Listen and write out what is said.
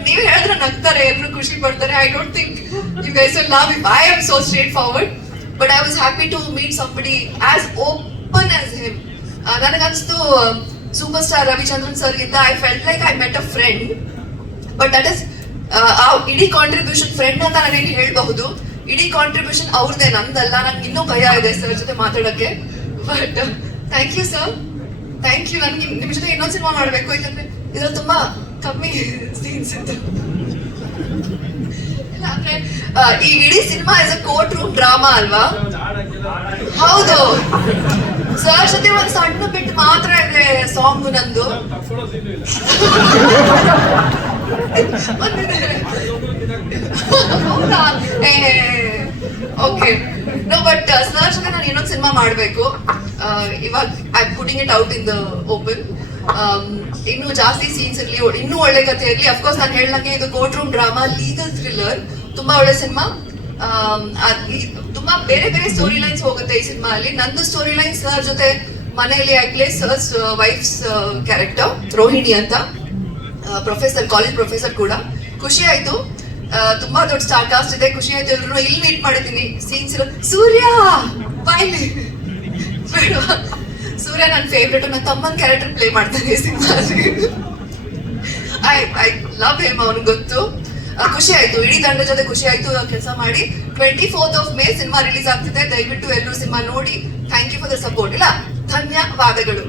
But ನೀವು ಹೇಳಿದ್ರೆ ನಗ್ತಾರೆ, ಎಲ್ಲರೂ ಖುಷಿ ಪಡ್ತಾರೆ. I don't think you guys will love if I am so straightforward. But I was happy to meet somebody as open as him. ನನಗನ್ಸ್ತು superstar Ravichandran sir ಗಿಂತ I felt like I met a friend. But that is ಆ ಇಡೀ contribution friend ಅಂತ ನಾನೇನು ಹೇಳ್ಬಹುದು, ಇಡೀ contribution ಅವ್ರದ್ದೇ, ನಂದಲ್ಲ. ನಂಗೆ ಇನ್ನೂ ಭಯ ಇದೆ ಸರ್ ಜೊತೆ ಮಾತಾಡೋಕ್ಕೆ. But thank you sir, thank you. ನನಗೆ ನಿಮ್ಮ ಜೊತೆ ಇನ್ನೊಂದು ಸಿನಿಮಾ ಮಾಡಬೇಕು, ಯಾಕಂದ್ರೆ ಇದ್ರಲ್ಲಿ ತುಂಬಾ ಕಮ್ಮಿ ಸೀನ್ಸ್ ಇತ್ತು. ಇಲ್ಲ ಅಂದ್ರೆ ಈ ಇಡೀ cinema is a court room drama ಅಲ್ವಾ? ಹೌದು ಸರ್ ಜೊತೆ ಒಂದು ಸಣ್ಣ ಬಿಟ್ಟು ಮಾತ್ರ ಇದೆ ಸಾಂಗ್ ನಂದು. ಓಕೆ ನೋ, ಬಟ್ ಸರ್ ಜೊತೆ ನಾನು ಇನ್ನೊಂದು ಸಿನಿಮಾ ಮಾಡಬೇಕು. ಇವಾಗ I putting it out in the open. ಇನ್ನೂ ಜಾಸ್ತಿ ಸೀನ್ಸ್ ಇರಲಿ, ಇನ್ನೂ ಒಳ್ಳೆ ಕಥೆ ಇರಲಿ. ಅಫ್ಕೋರ್ಸ್ ನಾನು ಹೇಳಂಗೆ ಇದು court room drama, legal thriller, ತುಂಬಾ ಒಳ್ಳೆ ಸಿನಿಮಾ. ತುಂಬಾ ಬೇರೆ ಬೇರೆ ಸ್ಟೋರಿ ಲೈನ್ಸ್ ಹೋಗುತ್ತೆ ಈ ಸಿನಿಮಾ ಅಲ್ಲಿ. ನಂದು ಸ್ಟೋರಿ ಲೈನ್ ಸರ್ ಜೊತೆ ಮನೆಯಲ್ಲಿ I play sir's wife's character Rohini ಅಂತ, ಪ್ರೊಫೆಸರ್, ಕಾಲೇಜ್ ಪ್ರೊಫೆಸರ್ ಕೂಡ. ಖುಷಿ ಆಯ್ತು, ತುಂಬಾ ದೊಡ್ಡ ಸ್ಟಾರ್ ಕಾಸ್ಟ್ ಇದೆ, ಖುಷಿ ಆಯ್ತು. ಎಲ್ರು ಇಲ್ಲಿ ಮೀಟ್ ಮಾಡಿದ್ದೀನಿ. ಸೀನ್ಸ್ ಇರೋ ಸೂರ್ಯ ಬಾಯ್ಲಿ ಸೂರ್ಯ ನನ್ನ ಫೇವ್ರೇಟ್. ನನ್ನ ತಮ್ಮನ ಕ್ಯಾರೆಕ್ಟರ್ ಪ್ಲೇ ಮಾಡ್ತಾನೆ ಈ ಸಿನಿಮಾದಲ್ಲಿ. ಐ ಲವ್ ಹಿಮ್, ಅವನಿಗೆ ಗೊತ್ತು. ಖುಷಿ ಆಯ್ತು, ಇಡೀ ತಂಡ ಜೊತೆ ಖುಷಿ ಆಯ್ತು ಕೆಲಸ ಮಾಡಿ. 24th May ಸಿನಿಮಾ ರಿಲೀಸ್ ಆಗ್ತಿದೆ. ದಯವಿಟ್ಟು ಎಲ್ಲರೂ ಸಿನಿಮಾ ನೋಡಿ. Thank you for the support. ಇಲ್ಲ, ಧನ್ಯವಾದಗಳು.